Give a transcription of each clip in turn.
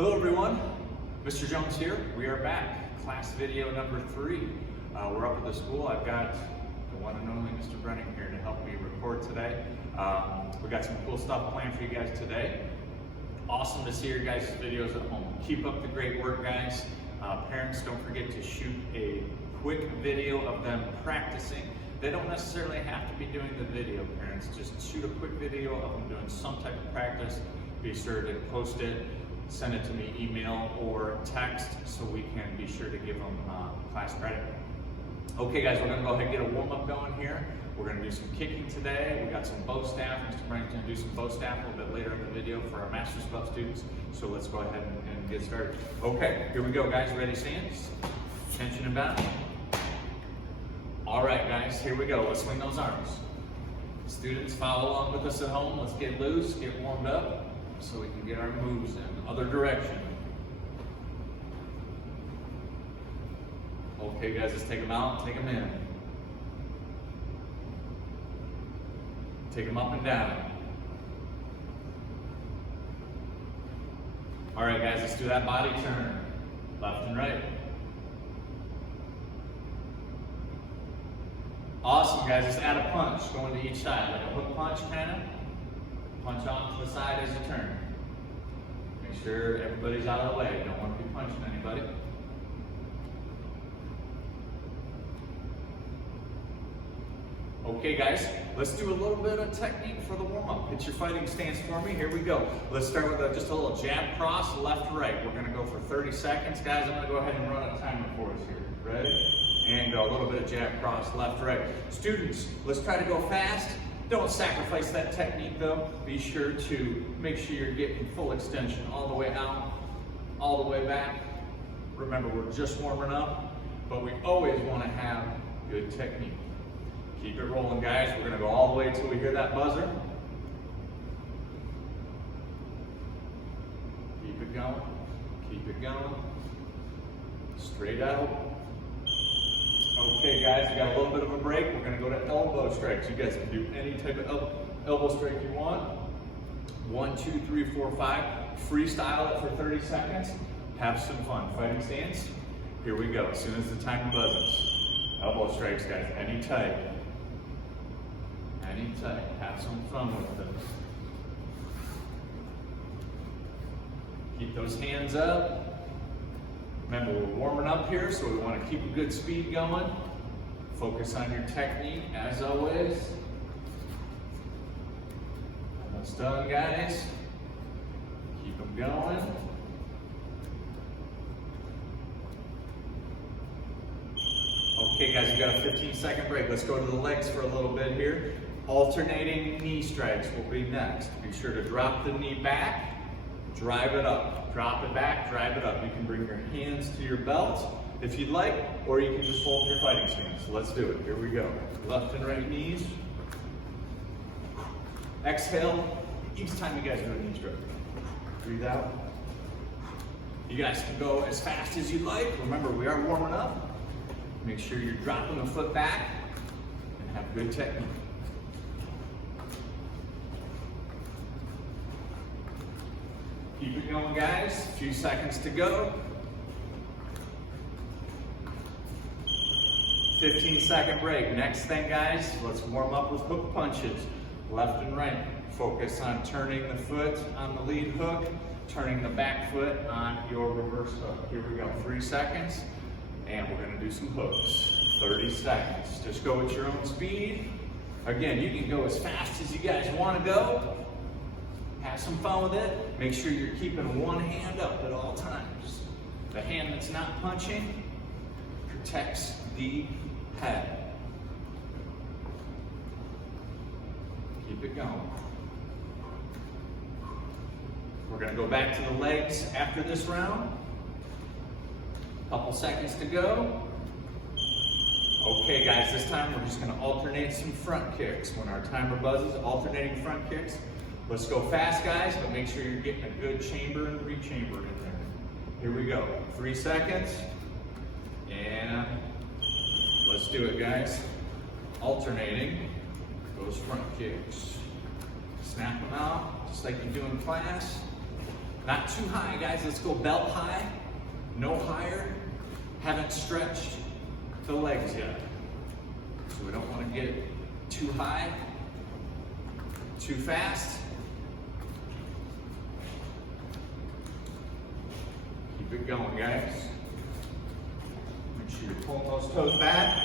Hello everyone, Mr. Jones here. We are back, class video number 3. We're up at the school. I've got the one and only Mr. Brennan here to help me record today. We got some cool stuff planned for you guys today. Awesome to see your guys' videos at home. Keep up the great work, guys. Parents, don't forget to shoot a quick video of them practicing. They don't necessarily have to be doing the video, parents. Just shoot a quick video of them doing some type of practice. Be sure to post it, send it to me, email or text, so we can be sure to give them class credit. Okay guys, we're gonna go ahead and get a warm-up going here. We're gonna do some kicking today. We got some bow staff. Mr. Brennan's gonna do some bow staff a little bit later in the video for our Master's Club students. So let's go ahead and get started. Okay, here we go guys, ready, stance? Tension and bound. All right guys, here we go. Let's swing those arms. Students, follow along with us at home. Let's get loose, get warmed up, so we can get our moves in. Other direction. Okay guys, let's take them out, take them in. Take them up and down. All right guys, let's do that body turn. Left and right. Awesome guys, just add a punch going to each side, like a hook punch kind of. Punch off to the side as you turn. Make sure everybody's out of the way. Don't want to be punching anybody. Okay guys, let's do a little bit of technique for the warm-up. Hit your fighting stance for me. Here we go. Let's start with just a little jab cross, left, right. We're gonna go for 30 seconds. Guys, I'm gonna go ahead and run a timer for us here. Ready? And go a little bit of jab cross, left, right. Students, let's try to go fast. Don't sacrifice that technique though. Be sure to make sure you're getting full extension all the way out, all the way back. Remember, we're just warming up, but we always want to have good technique. Keep it rolling, guys. We're gonna go all the way until we hear that buzzer. Keep it going, keep it going. Straight out. Okay guys, we got a little bit of a break. We're gonna go to elbow strikes. You guys can do any type of elbow strike you want. 1, 2, 3, 4, 5. Freestyle it for 30 seconds. Have some fun. Fighting stance. Here we go. As soon as the timer buzzes. Elbow strikes, guys. Any type. Any type. Have some fun with them. Keep those hands up. Remember, we're warming up here, so we want to keep a good speed going. Focus on your technique, as always. Almost done, guys. Keep them going. Okay, guys, we got a 15-second break. Let's go to the legs for a little bit here. Alternating knee strikes will be next. Be sure to drop the knee back, drive it up. Drop it back, drive it up. You can bring your hands to your belt if you'd like, or you can just hold your fighting stance. Let's do it. Here we go. Left and right knees. Exhale. Each time you guys do a knee strike. Breathe out. You guys can go as fast as you like. Remember, we are warming up. Make sure you're dropping the foot back and have good technique. Keep it going, guys. A few seconds to go. 15-second break. Next thing, guys, let's warm up with hook punches. Left and right. Focus on turning the foot on the lead hook, turning the back foot on your reverse hook. Here we go. 3 seconds. And we're going to do some hooks. 30 seconds. Just go at your own speed. Again, you can go as fast as you guys want to go. Have some fun with it. Make sure you're keeping one hand up at all times. The hand that's not punching protects the head. Keep it going. We're going to go back to the legs after this round. Couple seconds to go. Okay guys, this time we're just going to alternate some front kicks. When our timer buzzes, alternating front kicks. Let's go fast, guys, but make sure you're getting a good chamber and rechamber in there. Here we go. 3 seconds. And let's do it, guys. Alternating those front kicks. Snap them out, just like you do in class. Not too high, guys. Let's go belt high, no higher. Haven't stretched the legs yet. So we don't want to get too high, too fast. Keep it going, guys. Make sure you're pulling those toes back.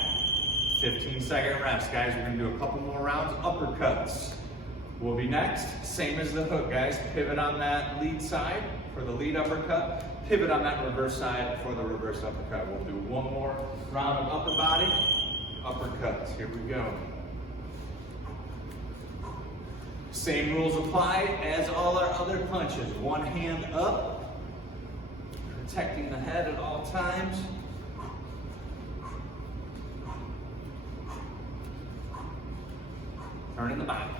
15-second rest, guys. We're gonna do a couple more rounds. Uppercuts will be next. Same as the hook, guys. Pivot on that lead side for the lead uppercut. Pivot on that reverse side for the reverse uppercut. We'll do one more round of upper body. Uppercuts, here we go. Same rules apply as all our other punches. One hand up, protecting the head at all times. Turning the body.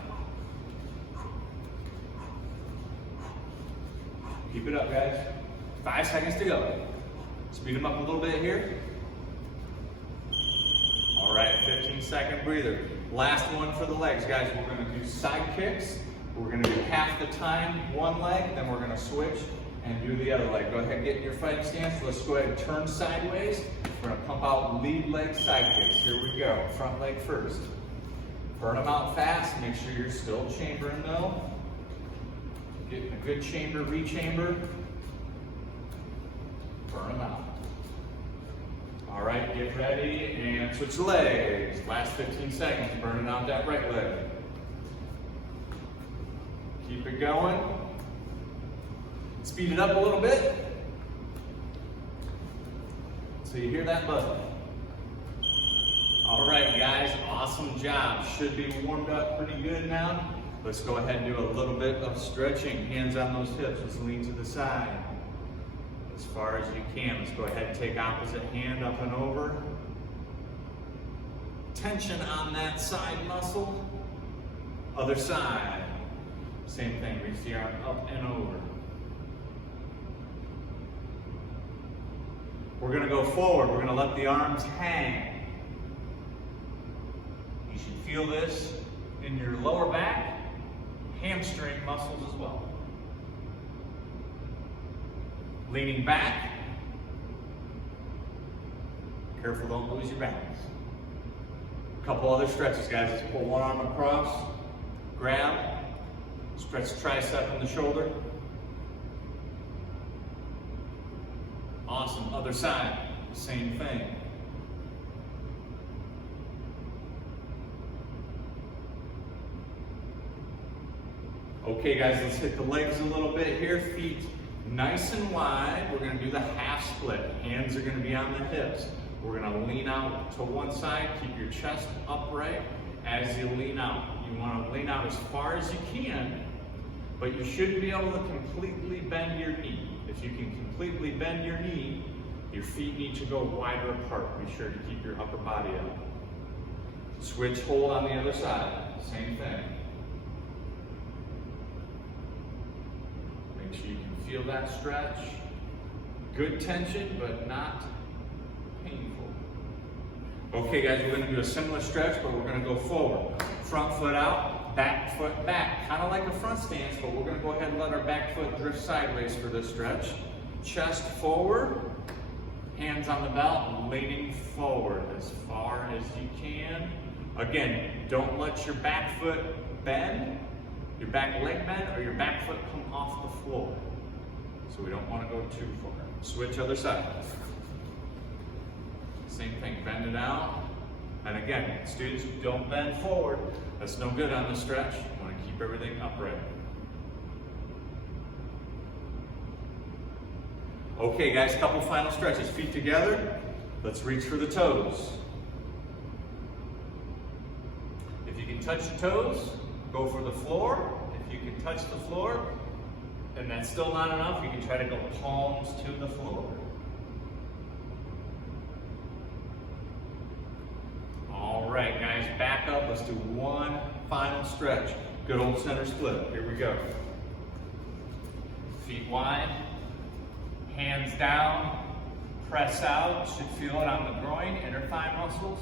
Keep it up, guys. 5 seconds to go. Speed them up a little bit here. All right, 15-second breather. Last one for the legs, guys. We're gonna do side kicks. We're gonna do half the time one leg, then we're gonna switch and do the other leg. Go ahead and get in your fighting stance. Let's go ahead and turn sideways. We're gonna pump out lead leg side kicks. Here we go. Front leg first. Burn them out fast. Make sure you're still chambering though. Getting a good chamber, rechamber. Burn them out. All right, get ready and switch legs. Last 15 seconds, burning out that right leg. Keep it going. Speed it up a little bit. So you hear that buzzer. All right, guys, awesome job. Should be warmed up pretty good now. Let's go ahead and do a little bit of stretching. Hands on those hips. Let's lean to the side as far as you can. Let's go ahead and take opposite hand up and over. Tension on that side muscle. Other side. Same thing, reach the arm up and over. We're gonna go forward. We're gonna let the arms hang. You should feel this in your lower back, hamstring muscles as well. Leaning back. Careful, don't lose your balance. A couple other stretches, guys. Let's pull one arm across, grab, stretch the tricep and the shoulder. Awesome, other side, same thing. Okay guys, let's hit the legs a little bit here. Feet nice and wide. We're gonna do the half split. Hands are gonna be on the hips. We're gonna lean out to one side, keep your chest upright as you lean out. You wanna lean out as far as you can, but you shouldn't be able to completely bend your knee. If you can completely bend your knee, your feet need to go wider apart. Be sure to keep your upper body up. Switch hold on the other side, same thing. Make sure you can feel that stretch. Good tension, but not painful. Okay guys, we're gonna do a similar stretch, but we're gonna go forward. Front foot out, back foot back. Kind of like a front stance, but we're gonna go ahead and let our back foot drift sideways for this stretch. Chest forward, hands on the belt, leaning forward as far as you can. Again, don't let your back foot bend, your back leg bend, or your back foot come off the floor. So we don't want to go too far. Switch other side. Same thing, bend it out. And again, students, don't bend forward. That's no good on the stretch. You want to keep everything upright. Okay guys, couple final stretches. Feet together. Let's reach for the toes. If you can touch the toes, go for the floor. If you can touch the floor, and that's still not enough, you can try to go palms to the floor. All right, guys, back up. Let's do one final stretch. Good old center split. Here we go. Feet wide, hands down, press out. Should feel it on the groin, inner thigh muscles.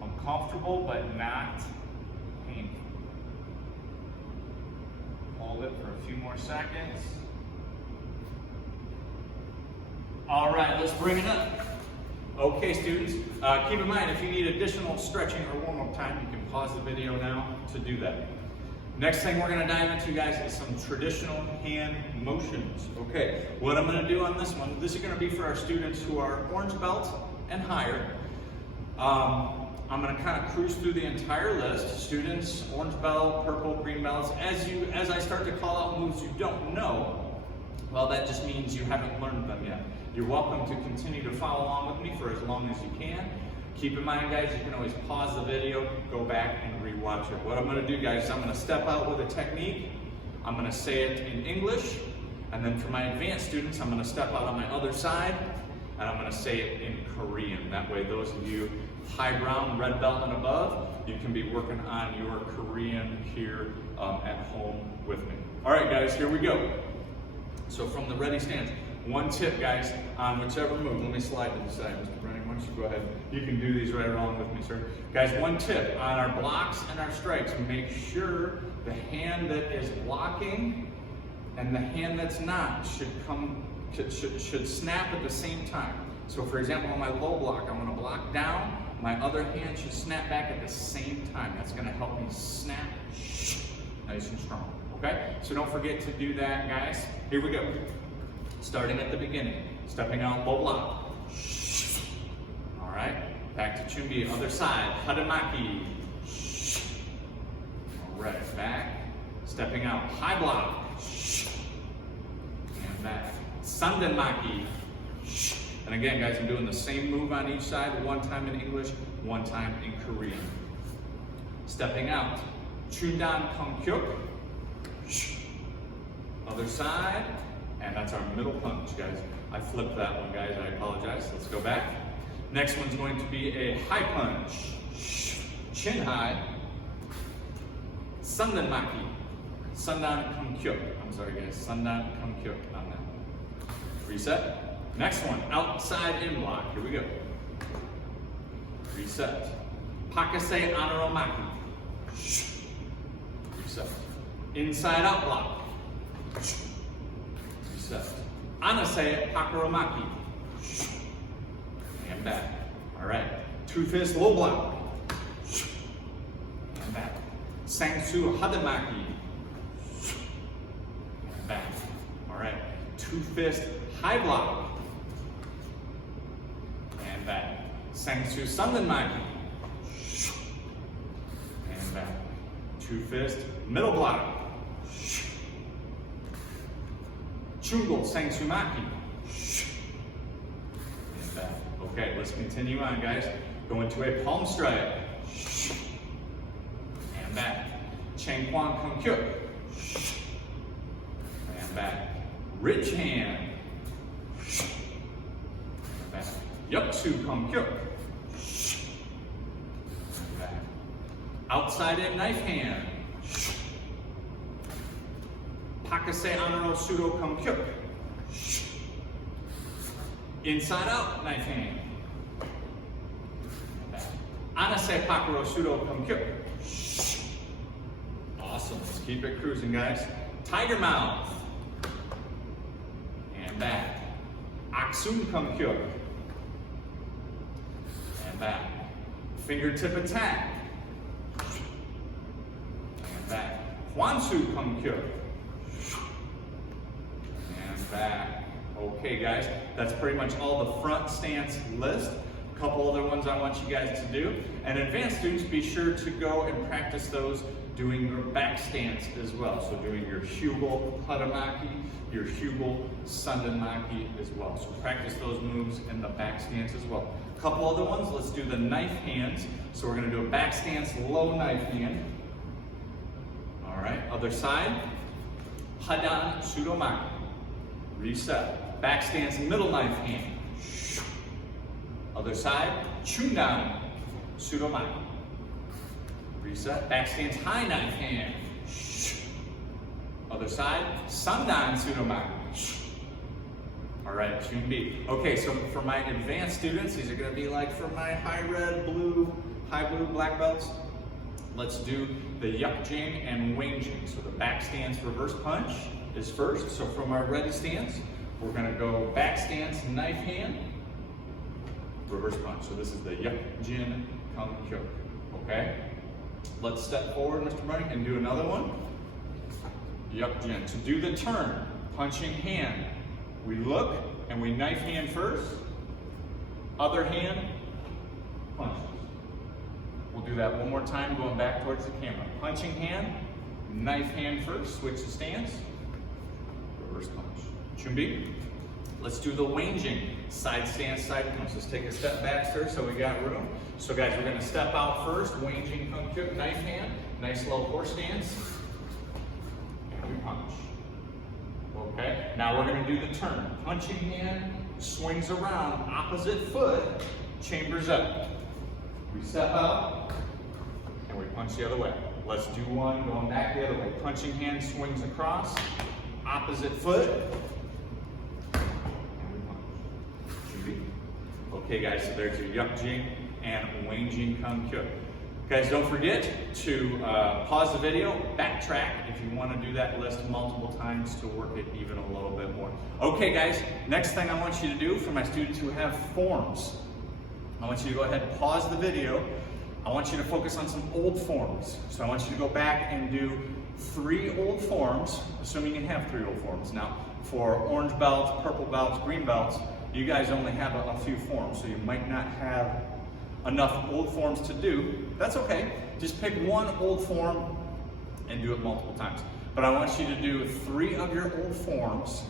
Uncomfortable, but not painful. Hold it for a few more seconds. All right, let's bring it up. Okay, students, keep in mind if you need additional stretching or warm-up time, you can pause the video now to do that. Next thing we're going to dive into, guys, is some traditional hand motions. Okay, what I'm going to do on this one, this is going to be for our students who are orange belt and higher. I'm going to kind of cruise through the entire list. Students, orange belt, purple, green belts. As I start to call out moves you don't know, well, that just means you haven't learned them yet. You're welcome to continue to follow along with me for as long as you can. Keep in mind, guys, you can always pause the video, go back and rewatch it. What I'm going to do, guys, is I'm going to step out with a technique. I'm going to say it in English. And then for my advanced students, I'm going to step out on my other side and I'm going to say it in Korean. That way, those of you high brown, red belt and above, you can be working on your Korean here at home with me. All right, guys, here we go. So from the ready stance, one tip, guys, on whichever move. Let me slide to the side, Mr. Brennan. Why don't you go ahead? You can do these right along with me, sir. Guys, one tip on our blocks and our strikes, make sure the hand that is blocking and the hand that's not should snap at the same time. So for example, on my low block, I'm going to block down. My other hand should snap back at the same time. That's going to help me snap nice and strong. Okay? So don't forget to do that, guys. Here we go. Starting at the beginning. Stepping out, low block. All right. Back to chungi. Other side. Hadamaki. All right. Back. Stepping out. High block. And back. Sandanmaki. And again, guys, I'm doing the same move on each side. One time in English, one time in Korean. Stepping out. Chundan Kongkyuk. Other side. And that's our middle punch, guys. I flipped that one, guys. I apologize. Let's go back. Next one's going to be a high punch. Chin high. Sandanmaki. Sandan Kongkyuk. I'm sorry, guys. Sandan Kongkyuk on that. Reset. Next one, outside in block. Here we go. Reset. Pakase Anoromaki. Reset. Inside out block. Reset. Anase Pakuromaki. And back. All right. Two fist low block. And back. Sangsu Hadamaki. And back. All right. Two fist high block. Back. Sangsu Sandanmaki. And back. Two fist, middle block. Chungul Sangsu Maki. And back. Okay, let's continue on, guys. Go into a palm strike. And back. Chenghuang Kongkyuk. And back. Rich hand. Yupsu Kongkyuk. Back. Outside in knife hand. Pakase Anoro Sudo Kongkyuk. Inside out knife hand. Back. Anase Pakuro Sudo Kongkyuk. Awesome. Let's keep it cruising, guys. Tiger mouth. And back. Aksun Kongkyuk. Back. Fingertip attack. And back. Hwansu Kongkyuk. And back. Okay, guys, that's pretty much all the front stance list. A couple other ones I want you guys to do. And advanced students, be sure to go and practice those doing your back stance as well. So doing your Hugel Hadamaki, your Hugel Sandanmaki as well. So practice those moves in the back stance as well. A couple other ones, let's do the knife hands. So we're going to do a back stance, low knife hand. All right, other side. Hadan Sudomaki. Reset. Back stance, middle knife hand. Other side. Chundan Sudomaki. Reset. Back stance, high knife hand. Other side. Sandan Sudomaki. All right, Chunbi. Okay, so for my advanced students, these are going to be like for my high red, blue, high blue, black belts. Let's do the Yukjing and Wangjing. So the back stance reverse punch is first. So from our ready stance, We're gonna go back stance, knife hand, reverse punch. So this is the yup, jin, kung, kyuk, okay? Let's step forward, Mr. Brunning, and do another one. Yup, jin. To do the turn, punching hand, we look and we knife hand first, other hand, punches. We'll do that one more time, going back towards the camera. Punching hand, knife hand first, switch the stance, reverse punch. Chumbi. Let's do the wanging, side stance, side punch. Let's take a step back, sir, so we got room. So guys, we're gonna step out first, wanging kung kyuk, knife hand, nice low horse stance, and we punch. Okay, now we're gonna do the turn. Punching hand, swings around, opposite foot, chambers up. We step out, and we punch the other way. Let's do one, going back the other way. Punching hand, swings across, opposite foot, and we punch. Okay guys, so there's your yup jing and wanging kung kyuk. Guys, don't forget to pause the video, backtrack if you want to do that list multiple times to work it even a little bit more. Okay guys, next thing I want you to do for my students who have forms, I want you to go ahead and pause the video. I want you to focus on some old forms. So I want you to go back and do 3 old forms, assuming you have 3 old forms. Now, for orange belts, purple belts, green belts, you guys only have a few forms, so you might not have enough old forms to do. That's okay. Just pick one old form and do it multiple times. But I want you to do 3 of your old forms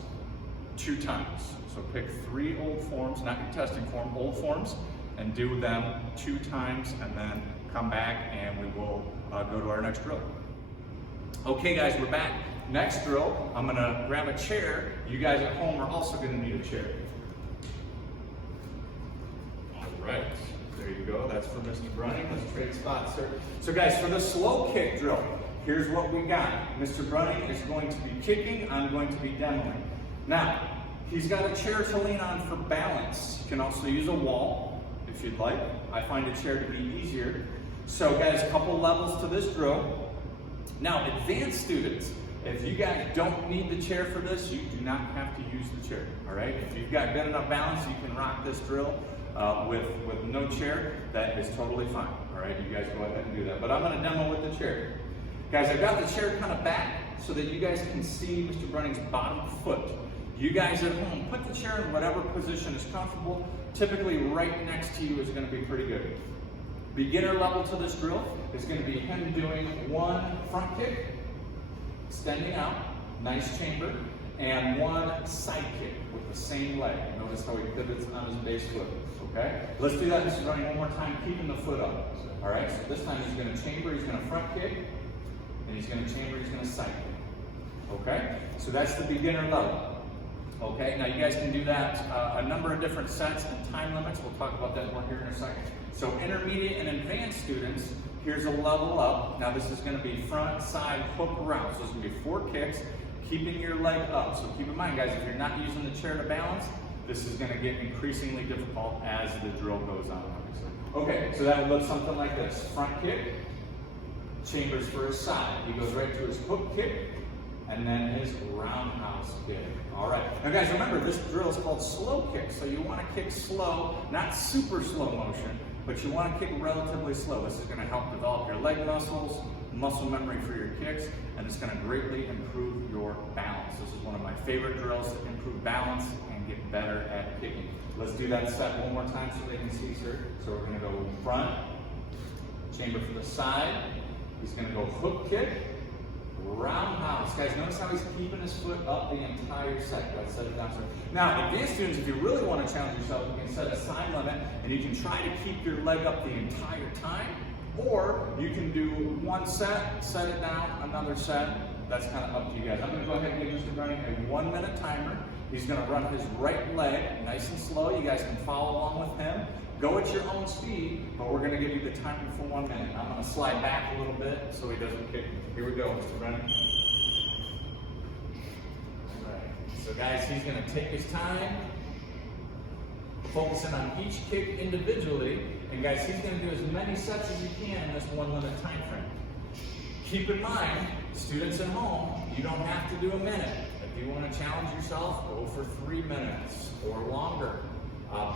2 times. So pick 3 old forms, not your testing form, old forms, and do them 2 times, and then come back and we will go to our next drill. Okay guys, we're back. Next drill, I'm gonna grab a chair. You guys at home are also gonna need a chair. All right, there you go. That's for Mr. Brunning. Let's trade spots, sir. So guys, for the slow kick drill, here's what we got. Mr. Brunning is going to be kicking, I'm going to be demoing. Now, he's got a chair to lean on for balance. You can also use a wall if you'd like. I find a chair to be easier. So guys, a couple levels to this drill. Now, advanced students, if you guys don't need the chair for this, you do not have to use the chair, all right? If you've got good enough balance, you can rock this drill with no chair. That is totally fine, all right? You guys go ahead and do that. But I'm gonna demo with the chair. Guys, I've got the chair kind of back so that you guys can see Mr. Brunning's bottom foot. You guys at home, put the chair in whatever position is comfortable. Typically right next to you is gonna be pretty good. Beginner level to this drill is going to be him doing 1 front kick, extending out, nice chamber, and 1 side kick with the same leg. Notice how he pivots on his base foot, okay? Let's do that, Mr. Brunning, one more time, keeping the foot up. All right, so this time he's going to chamber, he's going to front kick, and he's going to chamber, he's going to side kick, okay? So that's the beginner level. Okay, now you guys can do that a number of different sets and time limits. We'll talk about that more here in a second. So intermediate and advanced students, here's a level up. Now this is going to be front, side, hook, around. So it's going to be 4 kicks, keeping your leg up. So keep in mind, guys, if you're not using the chair to balance, this is going to get increasingly difficult as the drill goes on, obviously. Okay, so that would look something like this. Front kick, chambers for his side. He goes right to his hook kick, and then his roundhouse kick. All right. Now guys, remember this drill is called slow kick, so you want to kick slow, not super slow motion, but you want to kick relatively slow. This is going to help develop your leg muscles, muscle memory for your kicks, and it's going to greatly improve your balance. This is one of my favorite drills to improve balance and get better at kicking. Let's do that set one more time so they can see, sir. So we're going to go front, chamber for the side. He's going to go hook kick, roundhouse. Guys, notice how he's keeping his foot up the entire set. Let's set it down. Now, advanced students, if you really want to challenge yourself, you can set a time limit and you can try to keep your leg up the entire time, or you can do 1 set, set it down, another set. That's kind of up to you guys. I'm going to go ahead and give Mr. Brunning a 1-minute timer. He's going to run his right leg nice and slow. You guys can follow along with him. Go at your own speed, but we're going to give you the timer for 1 minute. I'm going to slide back a little bit so he doesn't kick me. Here we go, Mr. Brennan. All right. So guys, he's going to take his time, focusing on each kick individually, and guys, he's going to do as many sets as you can in this 1 minute time frame. Keep in mind, students at home, you don't have to do a minute. If you want to challenge yourself, go for 3 minutes or longer.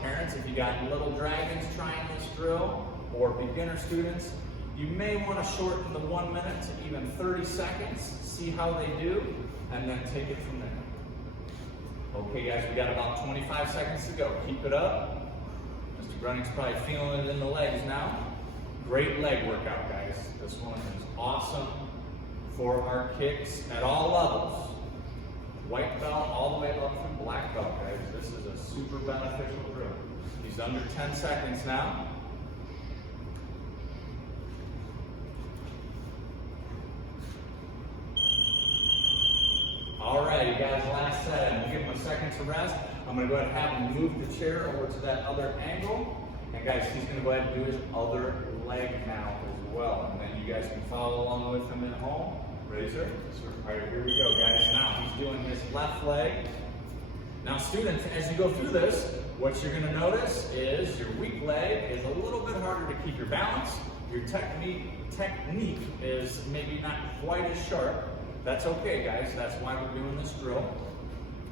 Parents, if you got little dragons trying this drill, or beginner students, you may want to shorten the 1 minute to even 30 seconds, see how they do, and then take it from there. Okay guys, we got about 25 seconds to go. Keep it up. Mr. Brunning's probably feeling it in the legs now. Great leg workout, guys. This one is awesome for our kicks at all levels. White belt all the way up to black belt, guys. This is a super beneficial drill. He's under 10 seconds now. All right, you guys, last set. I'm gonna give him a second to rest. I'm gonna go ahead and have him move the chair over to that other angle. And guys, he's gonna go ahead and do his other leg now as well. And then you guys can follow along with him at home. Ready, sir? Yes, sir. All right, here we go, guys. Now he's doing his left leg. Now students, as you go through this, what you're gonna notice is your weak leg is a little bit harder to keep your balance. Your technique is maybe not quite as sharp. That's okay, guys. That's why we're doing this drill.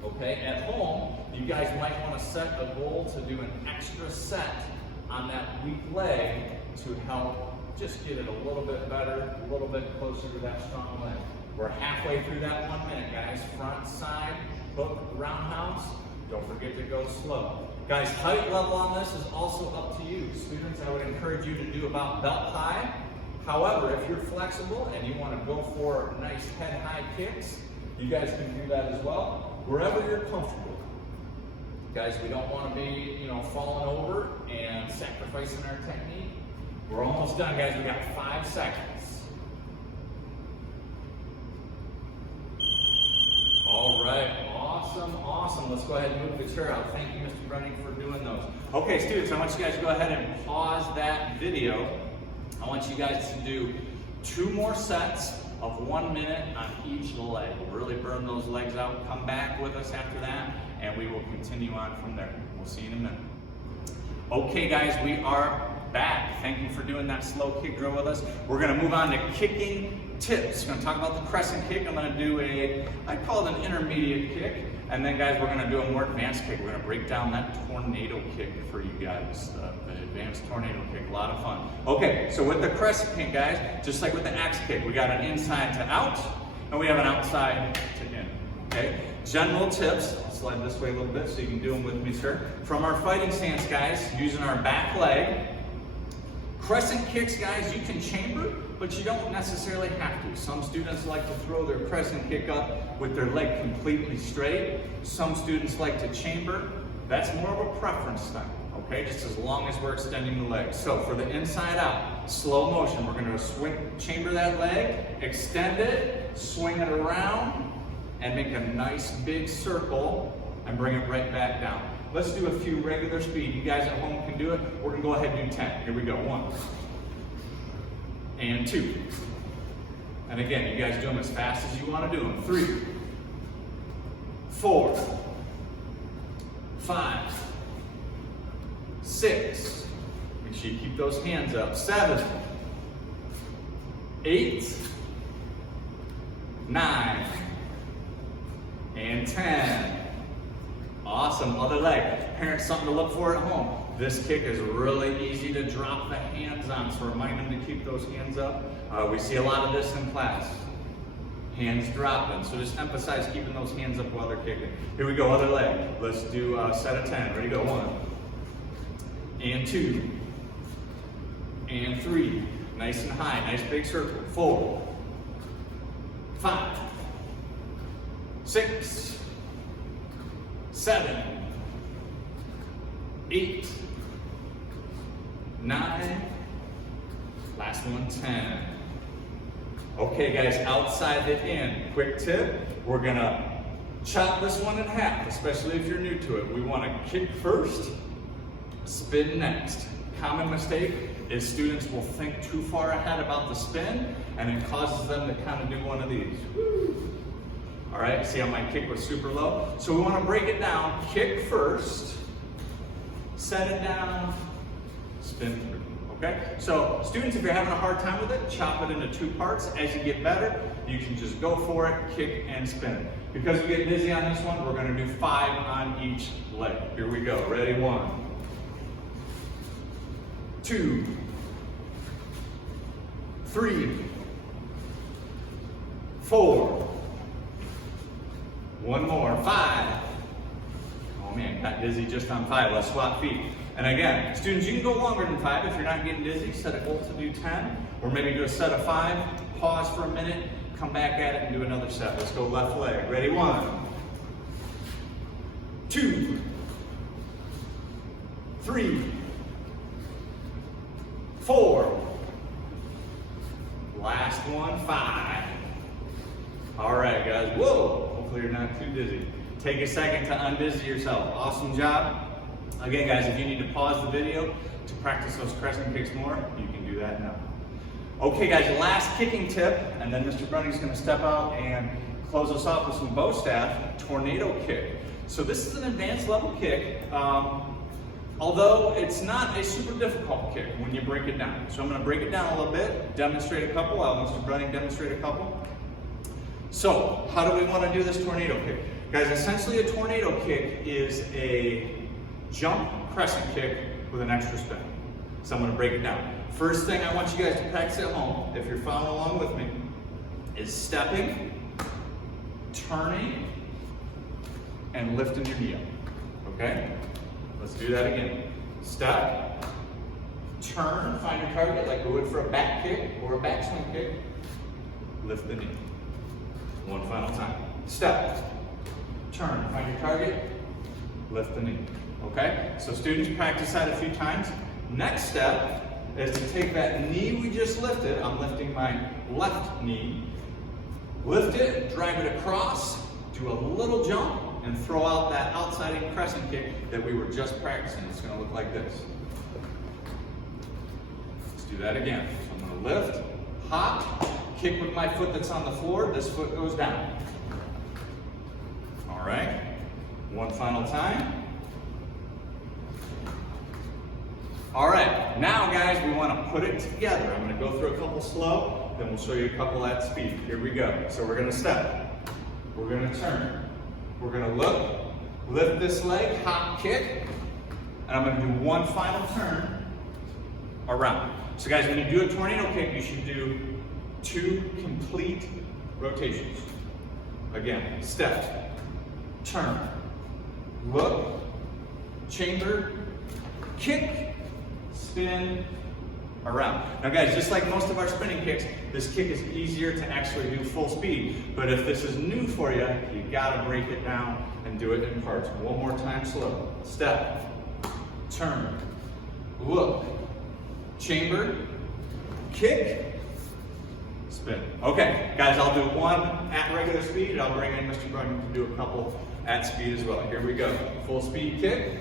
Okay, at home, you guys might want to set a goal to do an extra set on that weak leg to help just get it a little bit better, a little bit closer to that strong leg. We're halfway through that 1 minute, guys. Front, side, hook, roundhouse. Don't forget to go slow. Guys, height level on this is also up to you. Students, I would encourage you to do about belt high. However, if you're flexible and you want to go for nice head-high kicks, you guys can do that as well, wherever you're comfortable. Guys, we don't want to be, falling over and sacrificing our technique. We're almost done, guys. We got 5 seconds. All right, awesome. Let's go ahead and move the chair out. Thank you, Mr. Brunning, for doing those. Okay, students, I want you guys to go ahead and pause that video. I want you guys to do 2 more sets of 1 minute on each leg. We'll really burn those legs out. Come back with us after that, and we will continue on from there. We'll see you in a minute. Okay, guys, we are back. Thank you for doing that slow kick drill with us. We're gonna move on to kicking tips. We're gonna talk about the crescent kick. I'm gonna do I call it an intermediate kick. And then guys, we're gonna do a more advanced kick. We're gonna break down that tornado kick for you guys. The advanced tornado kick, a lot of fun. Okay, so with the crescent kick, guys, just like with the axe kick, we got an inside to out, and we have an outside to in, okay? General tips, I'll slide this way a little bit so you can do them with me, sir. From our fighting stance, guys, using our back leg, crescent kicks, guys, you can chamber, but you don't necessarily have to. Some students like to throw their crescent kick up with their leg completely straight. Some students like to chamber. That's more of a preference thing, okay? Just as long as we're extending the leg. So for the inside out, slow motion, we're gonna chamber that leg, extend it, swing it around, and make a nice big circle and bring it right back down. Let's do a few regular speed. You guys at home can do it. We're gonna go ahead and do 10. Here we go, 1 and 2. And again, you guys do them as fast as you wanna do them. 3, 4, 5, 6. Make sure you keep those hands up. 7, 8, 9, and 10. Awesome, other leg. Parents, something to look for at home. This kick is really easy to drop the hands on, so remind them to keep those hands up. We see a lot of this in class. Hands dropping, so just emphasize keeping those hands up while they're kicking. Here we go, other leg. Let's do a set of 10. Ready, go, 1 and 2 and 3. Nice and high, nice big circle. 4, 5, 6, 7, 8, 9, last one, 10. Okay guys, outside the in, quick tip, we're gonna chop this one in half, especially if you're new to it. We wanna kick first, spin next. Common mistake is students will think too far ahead about the spin, and it causes them to kind of do one of these. Woo. All right, see how my kick was super low? So we wanna break it down, kick first, set it down, spin through, okay? So students, if you're having a hard time with it, chop it into 2 parts. As you get better, you can just go for it, kick and spin. Because we get dizzy on this one, we're gonna do 5 on each leg. Here we go, ready, 1, 2, 3, 4, 1 more, 5. Oh man, got dizzy just on 5. Let's swap feet. And again, students, you can go longer than 5 if you're not getting dizzy. Set a goal to do 10, or maybe do a set of 5, pause for a minute, come back at it and do another set. Let's go left leg. Ready, 1, 2, 3, 4. Last one, 5. All right, guys. Whoa, hopefully you're not too dizzy. Take a second to undizzy yourself. Awesome job. Again, guys, if you need to pause the video to practice those crescent kicks more, you can do that now. Okay, guys, last kicking tip, and then Mr. Brunning's going to step out and close us off with some bow staff, tornado kick. So this is an advanced level kick, although it's not a super difficult kick when you break it down. So I'm going to break it down a little bit, demonstrate a couple. I'll have Mr. Brunning demonstrate a couple. So how do we want to do this tornado kick? Guys, essentially a tornado kick is a jump crescent kick with an extra spin. So I'm going to break it down. First thing I want you guys to practice at home, if you're following along with me, is stepping, turning, and lifting your knee up. Okay? Let's do that again. Step, turn, find your target like we would for a back kick or a backswing kick. Lift the knee. One final time. Step, turn, find your target, lift the knee. Okay? So students, practice that a few times. Next step is to take that knee we just lifted. I'm lifting my left knee. Lift it, drive it across, do a little jump, and throw out that outside in crescent kick that we were just practicing. It's going to look like this. Let's do that again. So I'm going to lift, hop, kick with my foot that's on the floor. This foot goes down. All right. One final time. All right, now guys, we want to put it together. I'm going to go through a couple slow, then we'll show you a couple at speed. Here we go. So we're going to step. We're going to turn. We're going to look, lift this leg, hop, kick, and I'm going to do one final turn around. So guys, when you do a tornado kick, you should do 2 complete rotations. Again, step, turn, look, chamber, kick, spin, around. Now guys, just like most of our spinning kicks, this kick is easier to actually do full speed. But if this is new for you, you gotta break it down and do it in parts. One more time slow. Step, turn, look, chamber, kick, spin. Okay, guys, I'll do one at regular speed, and I'll bring in Mr. Brunning to do a couple at speed as well. Here we go. Full speed kick,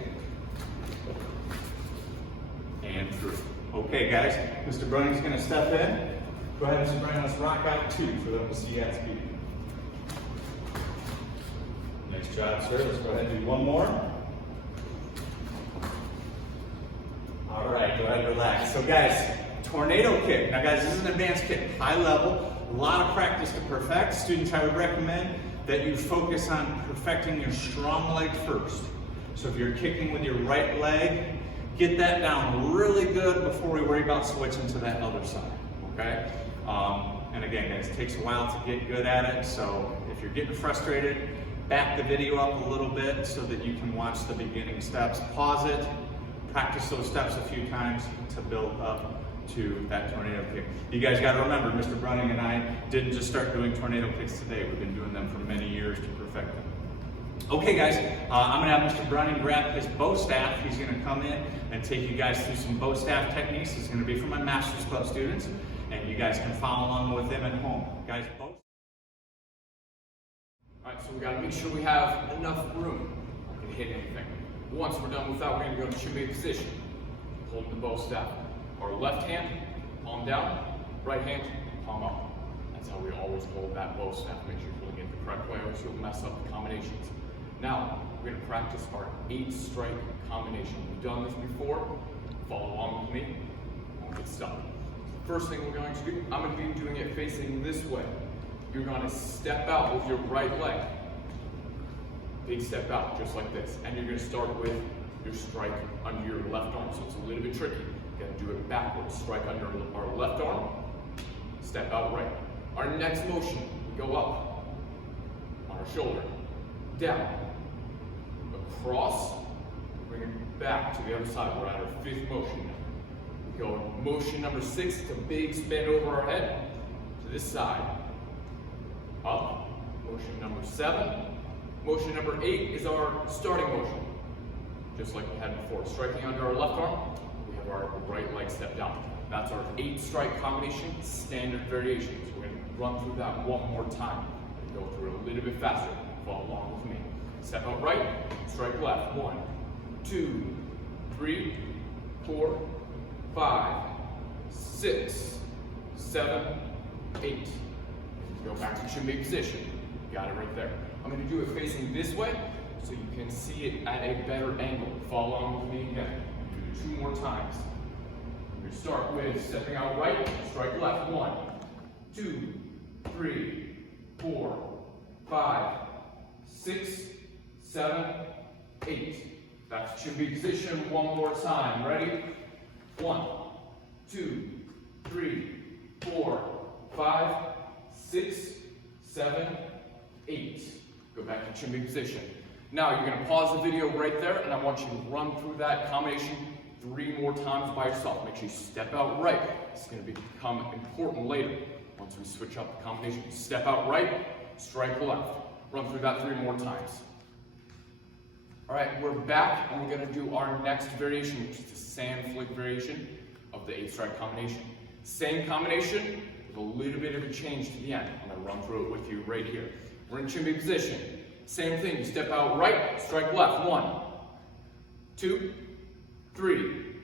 and through. Okay, guys, Mr. Brunning's going to step in. Go ahead, Mr. Brunning, let's rock out 2 for them to see at speed. Nice job, sir. Let's go ahead and do one more. All right, go ahead and relax. So, guys, tornado kick. Now, guys, this is an advanced kick, high level, a lot of practice to perfect. Students, I would recommend that you focus on perfecting your strong leg first. So if you're kicking with your right leg, get that down really good before we worry about switching to that other side, okay? And again, guys, it takes a while to get good at it, so if you're getting frustrated, back the video up a little bit so that you can watch the beginning steps. Pause it, practice those steps a few times to build up to that tornado kick. You guys got to remember, Mr. Brunning and I didn't just start doing tornado kicks today. We've been doing them for many years to perfect them. Okay, guys, I'm going to have Mr. Brunning grab his bow staff. He's going to come in and take you guys through some bow staff techniques. It's going to be for my Master's Club students, and you guys can follow along with them at home. Guys, bow. All right, so we got to make sure we have enough room to hit anything. Once we're done with that, we're going to go to shimmy position, holding the bow staff. Our left hand, palm down, right hand, palm up. That's how we always hold that bow staff. Make sure you're holding it the correct way, or else you'll mess up the combinations. Now, we're going to practice our 8-strike combination. We've done this before. Follow along with me. Won't get stuck. First thing we're going to do, I'm going to be doing it facing this way. you're going to step out with your right leg. Big step out, just like this. And you're going to start with your strike under your left arm. So it's a little bit tricky. You got to do it backwards. Strike under our left arm, step out right. Our next motion, we go up on our shoulder, down, across, bring it back to the other side. We're at our fifth motion. We go motion number 6, it's a big spin over our head to this side. Up, motion number 7. Motion number 8 is our starting motion. Just like we had before, striking under our left arm, we have our right leg step down. That's our 8 strike combination, standard variation. So we're going to run through that one more time. Go through it a little bit faster. Follow along with me. Step out right, strike left. 1, 2, 3, 4, 5, 6, 7, 8. Go back to chin-big position. Got it right there. I'm going to do it facing this way so you can see it at a better angle. Follow along with me again. Do it 2 more times. We start with stepping out right, strike left. 1, 2, 3, 4, 5, 6, 7, 8. Back to chin-big position one more time. Ready? 1, 2, 3, 4, 5, 6, 7, 8. Go back to chin-big position. Now you're going to pause the video right there, and I want you to run through that combination 3 more times by yourself. Make sure you step out right. It's going to become important later. Once we switch up the combination, step out right, strike left. Run through that 3 more times. All right, we're back, and we're going to do our next variation, which is the sand flick variation of the 8 strike combination. Same combination with a little bit of a change to the end. I'm going to run through it with you right here. We're in chin-big position. Same thing, you step out right, strike left. 1, 2, 3,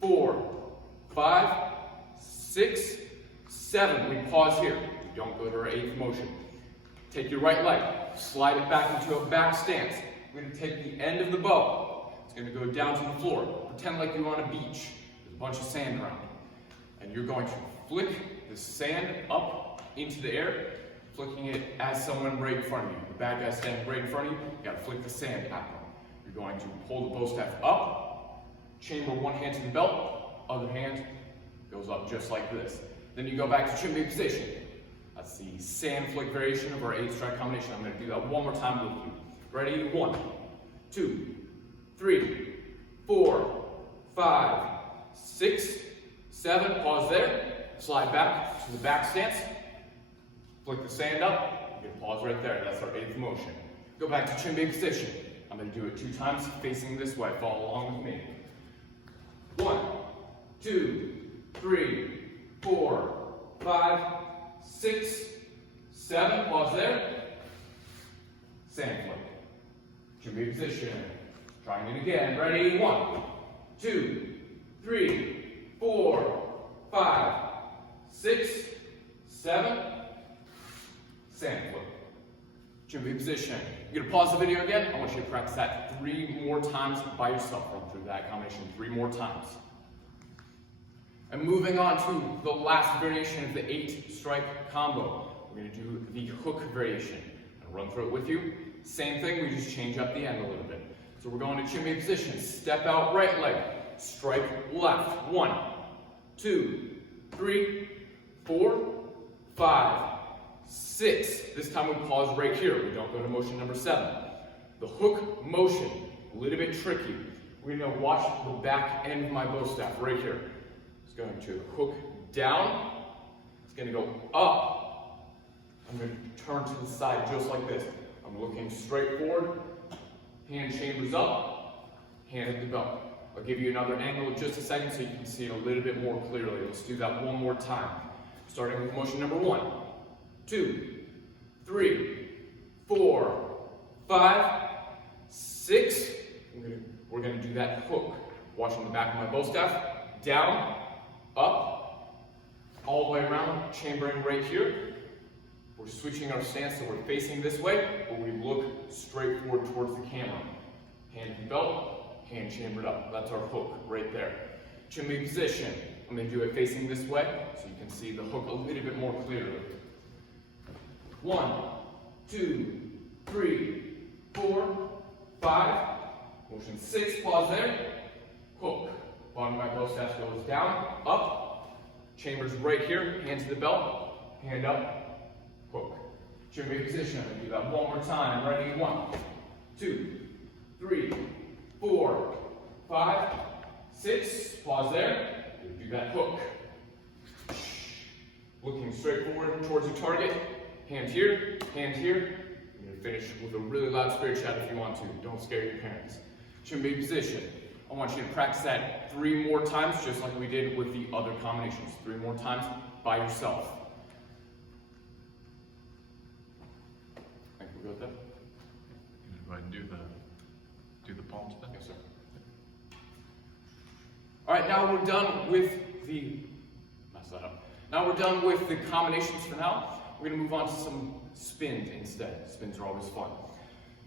4, 5, 6, 7. We pause here. We don't go to our 8th motion. Take your right leg, slide it back into a back stance. We're going to take the end of the bow. It's going to go down to the floor. Pretend like you're on a beach. There's a bunch of sand around. And you're going to flick the sand up into the air, flicking it as someone right in front of you. The bad guy standing right in front of you, you got to flick the sand at them. You're going to pull the bow staff up, chamber one hand to the belt, other hand goes up just like this. Then you go back to chin-big position. That's the sand flick variation of our 8 strike combination. I'm going to do that one more time with you. Ready? 1, 2, 3, 4, 5, 6, 7. Pause there. Slide back to the back stance. Flick the sand up. You can pause right there. That's our 8th motion. Go back to chin-big position. I'm going to do it 2 times facing this way. Follow along with me. 1, 2, 3, 4, 5, 6, 7. Pause there. Sand flick. Chin-big position. Trying it again. Ready? 1, 2, 3, 4, 5, 6, 7. Sand flick. Chin-big position. You're going to pause the video again. I want you to practice that 3 more times by yourself. Run through that combination 3 more times. And moving on to the last variation of the 8 strike combo. We're going to do the hook variation. I'll run through it with you. Same thing, we just change up the end a little bit. So we're going to chin-big position. Step out right leg. Strike left. 1, 2, 3, 4, 5, 6. This time we pause right here. We don't go to motion number 7. The hook motion, a little bit tricky. We're going to watch the back end of my bow staff right here. It's going to hook down. It's going to go up. I'm going to turn to the side just like this. I'm looking straight forward. Hand chambers up. Hand at the belt. I'll give you another angle in just a second so you can see it a little bit more clearly. Let's do that one more time. Starting with motion number 1, 2, 3, 4, 5, 6. We're going to do that hook. Watching the back of my bow staff. Down, up, all the way around, chambering right here. We're switching our stance so we're facing this way, but we look straight forward towards the camera. Hand to the belt, hand chambered up. That's our hook right there. Chin-big position. I'm going to do it facing this way so you can see the hook a little bit more clearly. 1, 2, 3, 4, 5. Motion 6, pause there. Hook. Bottom right bow staff goes down, up. Chambers right here, hand to the belt, hand up, hook. Should be position. I'm gonna do that one more time. Ready? 1, 2, 3, 4, 5, 6. Pause there. Do that hook. Looking straight forward towards your target. Hand here, hand here. You're gonna finish with a really loud spirit shout if you want to. Don't scare your parents. Shouldn't be position. I want you to practice that 3 more times, just like we did with the other combinations. 3 more times by yourself. I think we'll go with that. Go ahead and do the palm spin. Yes, sir. All right, now we're done with the, mess that up. Now we're done with the combinations for now. We're gonna move on to some spins instead. Spins are always fun.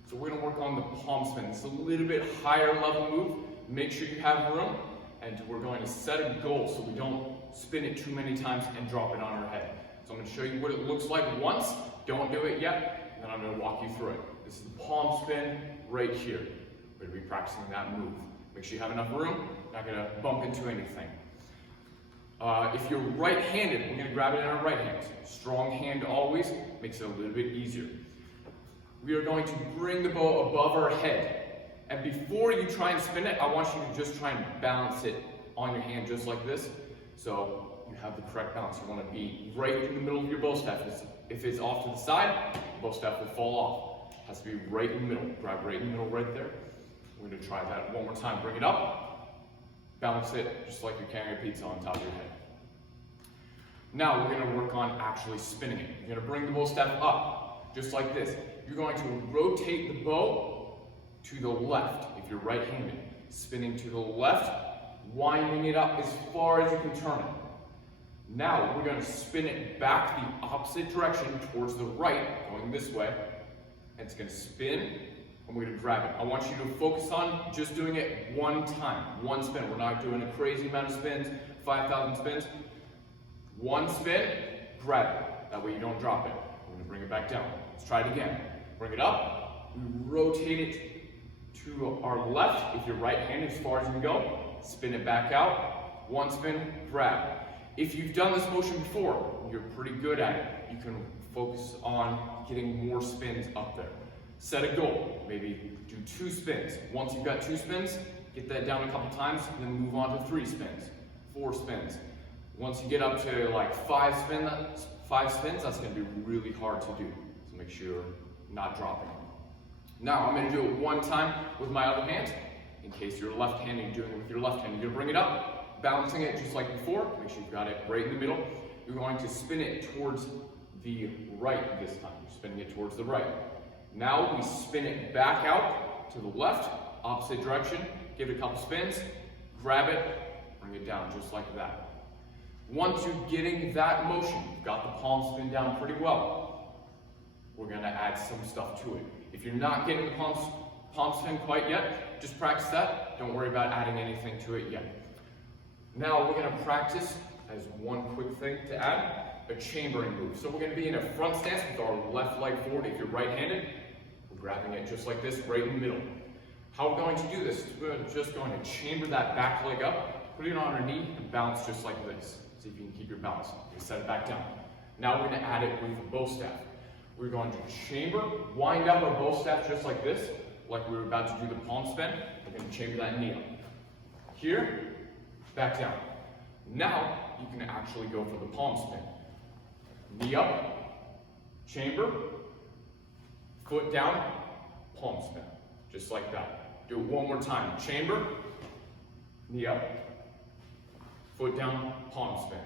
So we're gonna work on the palm spin. It's a little bit higher level move. Make sure you have room, and we're going to set a goal so we don't spin it too many times and drop it on our head. So I'm gonna show you what it looks like once. Don't do it yet, and then I'm gonna walk you through it. This is the palm spin right here. We're gonna be practicing that move. Make sure you have enough room, not gonna bump into anything. If you're right-handed, we're gonna grab it in our right hand. Strong hand always, makes it a little bit easier. We are going to bring the bow above our head. And before you try and spin it, I want you to just try and balance it on your hand just like this. So you have the correct balance. You want to be right in the middle of your bow staff. If it's off to the side, the bow staff will fall off. It has to be right in the middle. Grab right in the middle right there. We're going to try that one more time. Bring it up. Balance it just like you're carrying a pizza on top of your head. Now we're going to work on actually spinning it. You're going to bring the bow staff up just like this. You're going to rotate the bow to the left if you're right-handed. Spinning to the left, winding it up as far as you can turn it. Now we're going to spin it back the opposite direction towards the right, going this way. And it's going to spin, and we're going to grab it. I want you to focus on just doing it one time, one spin. We're not doing a crazy amount of spins, 5,000 spins. One spin, grab it. That way you don't drop it. We're going to bring it back down. Let's try it again. Bring it up, we rotate it to our left if you're right-handed as far as you can go. Spin it back out. One spin, grab. If you've done this motion before, you're pretty good at it. You can focus on getting more spins up there. Set a goal. Maybe do 2 spins. Once you've got 2 spins, get that down a couple times, and then move on to 3 spins, 4 spins. Once you get up to like 5 spins, that's going to be really hard to do. So make sure you're not dropping. Now I'm going to do it one time with my other hand. In case you're left-handed, you're doing it with your left hand. You're going to bring it up, balancing it just like before. Make sure you've got it right in the middle. You're going to spin it towards the right this time. You're spinning it towards the right. Now we spin it back out to the left, opposite direction. Give it a couple spins, grab it, bring it down just like that. Once you're getting that motion, you've got the palm spin down pretty well, we're going to add some stuff to it. If you're not getting the palm spin quite yet, just practice that. Don't worry about adding anything to it yet. Now we're going to practice, as one quick thing to add, a chambering move. So we're going to be in a front stance with our left leg forward. If you're right-handed, we're grabbing it just like this, right in the middle. How we're going to do this is we're just going to chamber that back leg up, put it on our knee, and balance just like this. See if you can keep your balance. You set it back down. Now we're going to add it with a bow staff. We're going to chamber, wind up our bow staff just like this, like we were about to do the palm spin. We're going to chamber that knee up. Here, back down. Now, you can actually go for the palm spin. Knee up, chamber, foot down, palm spin. Just like that. Do it one more time. Chamber, knee up, foot down, palm spin.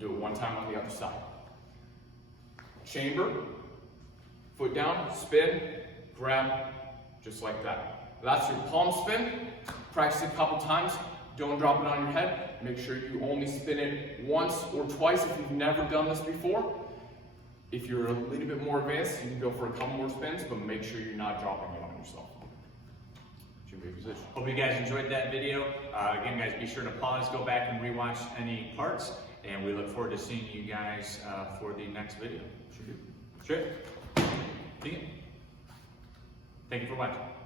Do it one time on the other side. Chamber, foot down, spin, grab, just like that. That's your palm spin. Practice it a couple times. Don't drop it on your head. Make sure you only spin it once or twice if you've never done this before. If you're a little bit more advanced, you can go for a couple more spins, but make sure you're not dropping it on yourself. Should be a position. Hope you guys enjoyed that video. Again, guys, be sure to pause, go back and rewatch any parts, and we look forward to seeing you guys for the next video. Should be. Straight. Begin. Thank you for watching.